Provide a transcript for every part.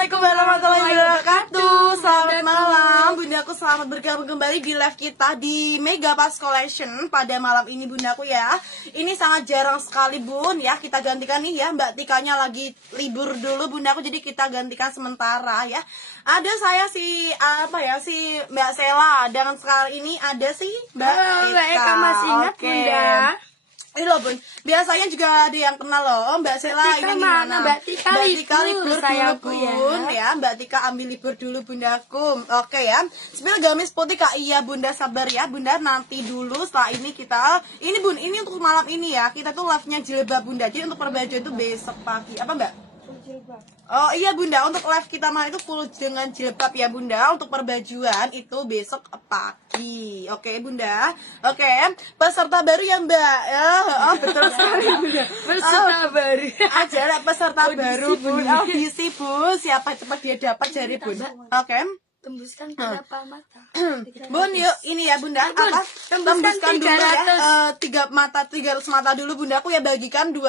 Assalamualaikum warahmatullahi wabarakatuh. Selamat malam bundaku, selamat bergabung kembali di live kita di Mega Pas Collection pada malam ini bundaku ya. Ini sangat jarang sekali bun ya, kita gantikan nih ya, Mbak Tikanya lagi libur dulu bundaku, jadi kita gantikan sementara ya. Ada saya si Mbak Sela, dan sekali ini ada si Mbak Eka. Masih ingat bunda? Ini loh bun, biasanya juga ada yang kenal loh Mbak Sela. Ini gimana? Mbak Tika libur dulu bun ya. Mbak Tika ambil libur dulu bundaku. Oke ya. Spill gamis putih kak, iya bunda, sabar ya bunda, nanti dulu setelah ini kita ini bun, ini untuk malam ini ya, kita tuh live nya jilbab bunda. Jadi untuk perbaju itu besok pagi apa Mbak? Oh iya bunda, untuk live kita malam itu full dengan jilbab ya bunda. Untuk perbajuan itu besok pagi. Oke bunda. Oke, peserta baru ya mbak. Betul sekali bunda. Peserta baru. Aja peserta baru bun. Audisi bun. Siapa cepat dia dapat jari bun. Oke. Tembuskan berapa mata? Bun yuk ini ya bunda, apa tembuskan dulu ya, 300 mata dulu bunda. Aku ya bagikan 10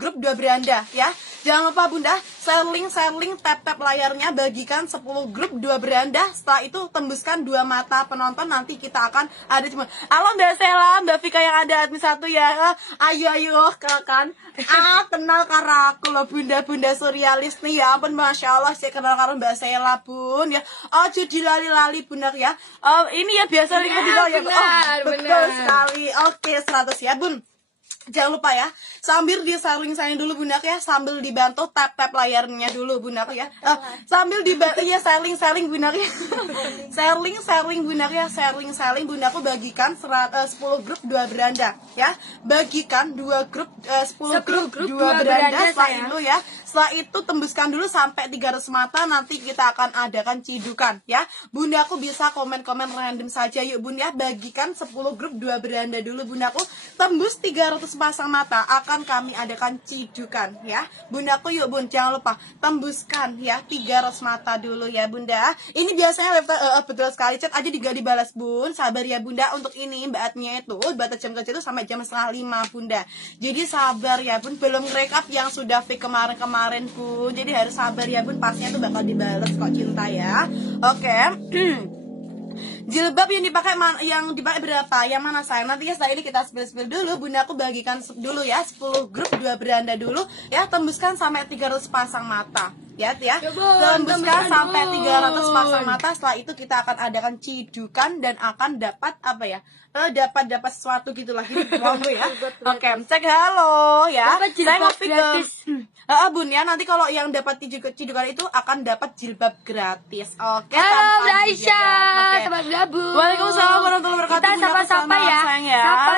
grup 2 beranda ya. Jangan lupa bunda, sharing tap layarnya, bagikan 10 grup 2 beranda. Setelah itu tembuskan 2 mata penonton, nanti kita akan ada cuma halo Mbak Sela, Mbak Vika yang ada admin 1 ya. Ayo kan. Kenal karo aku loh bunda surrealis nih ya ampun, masya Allah saya kenal karo Mbak Sela bun ya. Ojo dilali-lali bener ya. Ini ya biasa ya, betul sekali. Oke 100 ya bun. Jangan lupa ya, sambil di sharing dulu bunda ya, sambil dibantu tap layarnya dulu bunda ya. Sambil dibantu ya sharing bunda ya. sharing bunda ya, sharing bundaku bagikan 10 grup 2 beranda ya. Bagikan 2 grup 10 grup 2 beranda setelah itu ya. Setelah itu tembuskan dulu sampai 300 mata, nanti kita akan adakan cidukan ya. Bundaku bisa komen-komen random saja yuk bun ya. Bagikan 10 grup 2 beranda dulu bundaku, tembus 300 pasang mata akan kami adakan cidukan ya. Bundaku yuk bun, jangan lupa tembuskan ya 300 mata dulu ya bunda. Ini biasanya betul sekali, chat aja juga dibalas bun. Sabar ya bunda, untuk ini baatnya itu batas jam kerja itu sampai jam 4:30 bunda. Jadi sabar ya bun, belum rekap yang sudah fix kemarin bun. Jadi harus sabar ya bun, pasnya itu bakal dibalas kok cinta ya. Oke. Jilbab yang dipakai berapa? Yang mana sayang? Nanti ya setelah ini kita spill dulu. Bunda aku bagikan dulu ya 10 grup 2 beranda dulu ya, tembuskan sampai 300 pasang mata. Ya. Tembuskan sampai 300 pasang mata. Setelah itu kita akan adakan cidukan dan akan dapat apa ya? Dapat sesuatu gitulah gitu ya. Oke, cek halo ya. Saya ngopi bun ya, nanti kalau yang dapat cidukan itu akan dapat jilbab gratis. Oke. Halo Mbak Aisyah, selamat gabung. Waalaikumsalam warahmatullahi wabarakatuh. Kita sapa-sapa ya.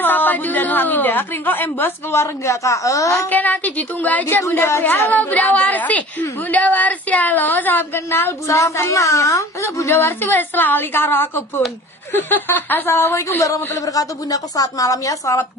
Sapa dulu. Bunda Hamidah, kringkol embos keluar enggak kak? Oke, nanti ditunggu aja Bunda. Halo Bunda Warsi. Bunda Warsi, halo, salam kenal Bunda. Salam kenal. Masa Bunda Warsi wes selalu karo aku bun. Assalamualaikum warahmatullahi wabarakatuh bundaku, selamat malam ya, selamat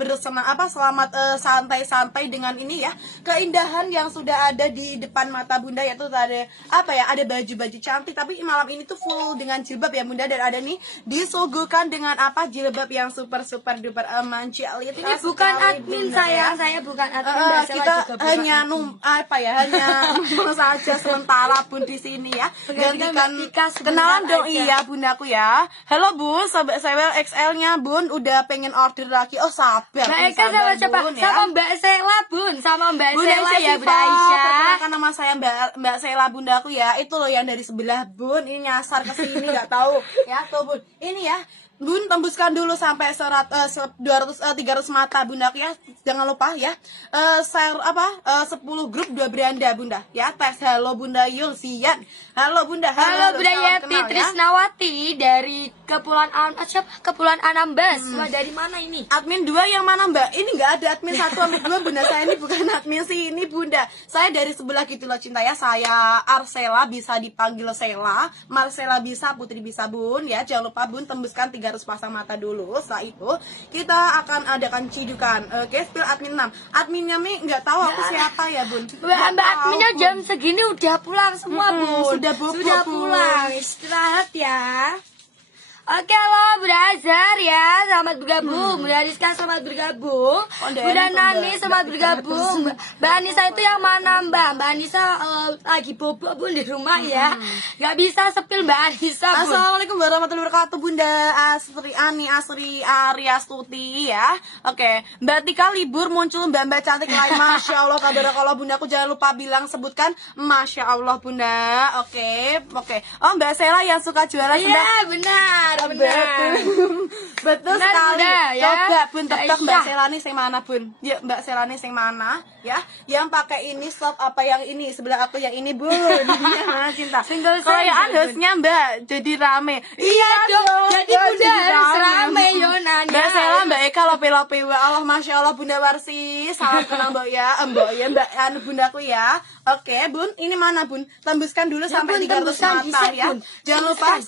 selamat santai-santai dengan ini ya, keindahan yang sudah ada di depan mata bunda, yaitu ada ada baju-baju cantik, tapi malam ini tuh full dengan jilbab ya bunda, dan ada nih disuguhkan dengan jilbab yang super duper manjali. Ini bukan admin saya bukan admin, kita hanya hanya saja sementara bun di sini ya, gantikan kenalan dong aja. Iya bundaku ya, halo bun, sobat saya XL-nya bun, udah pengen order lagi. Oh sabar. Mbak Eka sama siapa? Sama Mbak Sela bun, sama Mbak Sela ya Bunda Aisyah. Perkenalkan nama saya Mbak Sela bundaku ya. Itu loh yang dari sebelah bun, ini nyasar ke sini nggak tahu ya tuh bun. Ini ya bun, tembuskan dulu sampai 300 mata bundaku ya. Jangan lupa ya. 10 grup 2 beranda bunda ya. Tes halo Bunda Yulsian. Halo Bunda. Halo Bunda Yati Trisnawati dari Kepulauan Anambas. Dari mana ini? Admin 2 yang mana Mbak? Ini nggak ada admin 1 admin 2 bunda. Saya ini bukan admin sih, ini bunda. Saya dari sebelah gitu loh cinta ya. Saya Arsela, bisa dipanggil Sela. Marcela bisa, Putri bisa bun ya. Jangan lupa bun, tembuskan 300 pasang mata dulu. Setelah itu kita akan adakan cidukan. Oke, spill admin 6. Adminnya nih nggak tahu aku siapa ya bun. Mbak adminnya jam segini udah pulang semua bun. Sudah pulang, istirahat ya. Oke, halo Bunda Azhar ya, selamat bergabung. Bunda Rizka selamat bergabung. Bunda Nani selamat bergabung. Mbak Anissa itu yang mana Mbak? Mbak Anissa lagi bobo Bun di rumah ya. Gak bisa sepil Mbak Anissa Bun. Assalamualaikum warahmatullahi wabarakatuh Bunda Asri Aryastuti ya. Oke, Mbak Tika libur muncul mbak-mbak cantik lain. Masya Allah, tabarakallah Bunda. Aku jangan lupa bilang sebutkan Masya Allah Bunda. Oke. Oh Mbak Sela yang suka juara Iya benar. Betul benar, sekali Bunda, ya. Coba Bun tebak Mbak Aisyah. Selani sing mana Bun? Ya Mbak Selani sing mana ya? Yang pakai ini slot apa yang ini? Sebelah aku yang ini Bun. Iya cinta. Kalau yang harusnya Mbak jadi rame. Iya dong. Jadi Bunda harus rame Yonan. Mbak Sela, Mbak Eka, lope-lope wa Allah, Masya Allah Bunda Warsi. Salam kenal Mbak ya. Mbak anu Bundaku ya. Oke Bun, ini mana Bun? Tembuskan dulu Ya, sampai Bun, 300 tembuskan, mata bisa, ya. Bun. Jangan lupa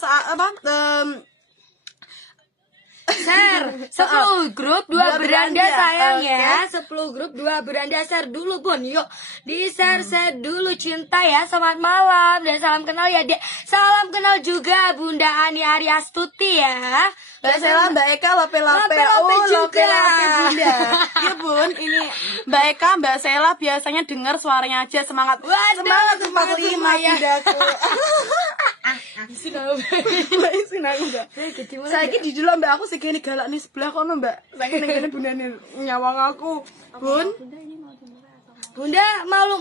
Share 10 grup 2 beranda sayang ya. 10 grup 2 beranda, share dulu Bun. Yuk di share dulu cinta ya. Selamat malam dan salam kenal ya Dek. Salam kenal juga Bunda Ani Aryastuti ya. Mbak Sela, Mbak Eka, lope-lope. Lope-lope juga. Lope-lope Bunda. Ya Bun, ini Mbak Eka, Mbak Sela biasanya dengar suaranya aja semangat. Waduh, Semangat 45 ya. Bundaku. Saiki di dulu Mbak aku segini galak nih sebelah kono Mbak. Saiki ning kene bundane nyawang aku. Bun. Bunda mau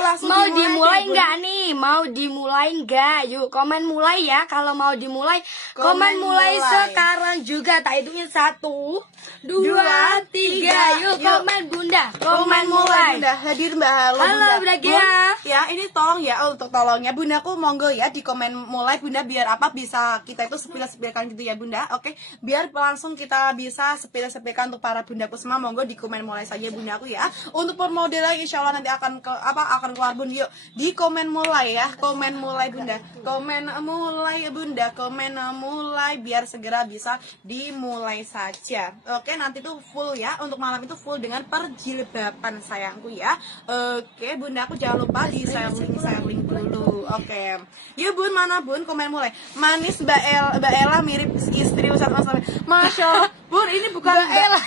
langsung dimulai Bun. enggak nih? Mau dimulai enggak? Yuk komen mulai ya. Kalau mau dimulai, komen mulai sekarang juga. Tak hitungin 1, 2, 3. Yuk komen Bunda. Komen mulai. Bunda. Hadir Mbak. Halo Halo, Bunda Gia. Bun, ya ini tolong ya untuk tolongnya Bundaku monggo ya di komen mulai Bunda biar apa bisa kita itu sepil-sepilkan gitu ya Bunda. Oke. Biar langsung kita bisa sepil-sepilkan untuk para Bundaku semua monggo di komen mulai saja Bundaku ya. Untuk pemodelan insya Allah nanti akan akan keluar Bun. Yuk di komen mulai ya. Komen mulai Bunda. Komen mulai Bunda. Komen mulai biar segera bisa dimulai saja. Oke, nanti tuh full ya. Untuk malam itu full dengan perjilbaban sayangku ya. Oke, Bunda aku jangan lupa di sharing dulu. Oke. Yuk Bun, mana Bun? Komen mulai. Manis Mbak Ella mirip istri Ustaz Mas. Masya Allah. Bun, ini bukan Mbak Ella.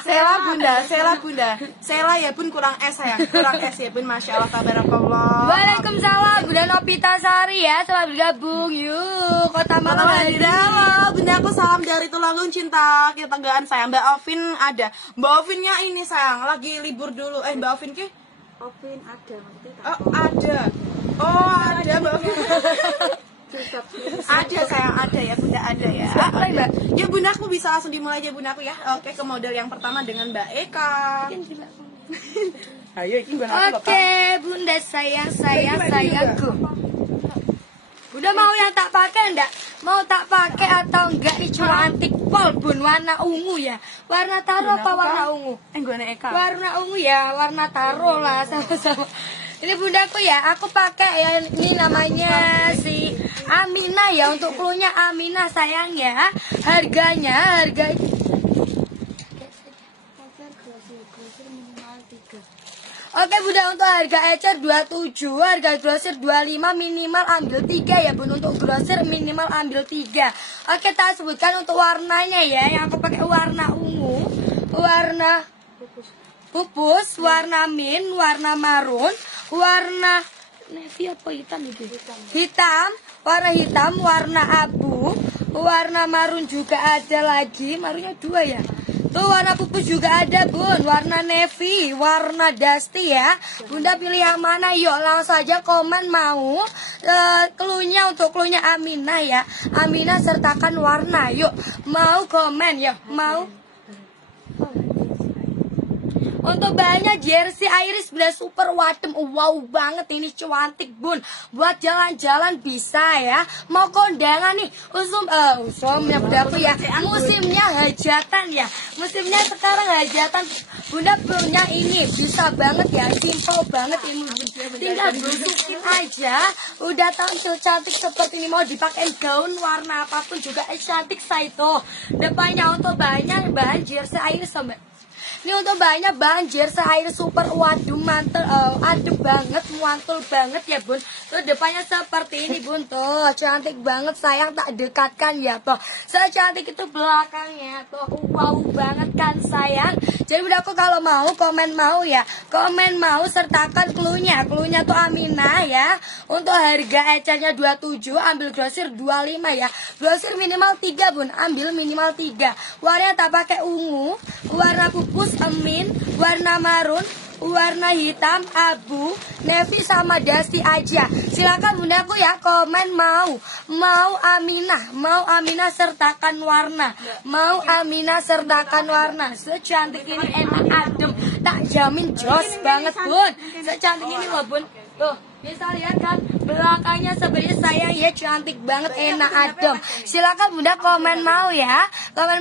Sela Bunda. Sela ya Bun, kurang S sayang. Kurang S ya Bun. Masya Allah, tabarakallah. Waalaikumsalam Bunda Novita Sari ya. Selamat bergabung. Yuk Kota Malang hari ini. Halo, Bunda aku salam dari Tulungagung cinta kita tanggaan sayang. Mbak Ovin ada. Mbak Ovinnya ini sayang lagi libur dulu. Mbak Ovin ke? Ovin ada maksudnya. Oh, ada. Oh, ada Mbak Ovin. Ada sayang, ada ya Bunda, ada ya. Mbak. Ya Bunda aku bisa langsung dimulai aja Bunda aku ya. Oke, ke model yang pertama dengan Mbak Eka. Ayo, ini Bunda aku. Oke, Bunda sayangku. Bunda mau yang tak pakai enggak? Mau tak pakai atau enggak? Ini cantik pol Bun, warna ungu ya. Warna taro apa warna ungu? Gue Eka. Warna ungu ya, warna taro lah sama-sama. Ini Bundaku ya, aku pakai ya, ini namanya si Amina ya, untuk cluenya Amina sayang ya. Harga Oke Bunda, untuk harga ecer 27, harga grosir 25, minimal ambil 3 ya Bun. Untuk grosir minimal ambil 3. Oke, tak sebutkan untuk warnanya ya. Yang aku pakai warna ungu, warna pupus, warna mint, warna marun, warna navy apa hitam itu? Hitam, warna hitam, warna abu, warna marun juga ada lagi. Marunnya 2 ya. Tuh warna pupus juga ada Bun, warna navy, warna dusty ya. Bunda pilih yang mana? Yuk langsung saja komen mau cluenya untuk cluenya Amina ya. Amina sertakan warna. Yuk mau komen ya, mau. Untuk bahannya jersey Iris Bunda super wadem. Wow banget ini, cantik Bun. Buat jalan-jalan bisa ya. Mau kondangan nih, usumnya Bundaku ya. Musimnya hajatan ya. Musimnya sekarang hajatan. Bunda punya ini bisa banget ya, simple banget ini. Tinggal blusukin aja. Udah tampil cantik seperti ini. Mau dipakai gaun warna apapun juga cantik Saito. Depannya untuk bahan jersey Iris sama. Ini untuk bahannya bahan jersey air super waduh mantel adem banget mantul banget ya bun. Tuh depannya seperti ini bun, tuh cantik banget sayang, tak dekatkan ya tuh. Secantik itu belakangnya tuh, wow banget kan sayang. Jadi bunda aku kalau mau komen mau ya, komen mau sertakan cluenya. Cluenya tuh Aminah ya. Untuk harga ecernya 27, ambil grosir 25 ya. Grosir minimal 3 bun, ambil minimal 3. Warnanya tak pakai ungu, warna pupus emin, warna marun, warna hitam, abu, navy sama dusty aja. Silakan bundaku ya komen mau Aminah sertakan warna, mau Aminah sertakan warna. Secantik ini enak adem, tak jamin jos banget bun. Secantik ini loh bun, tuh bisa lihat kan belakangnya sebenarnya sayang ya, cantik banget, enak adem. Silakan bunda komen mau ya, komen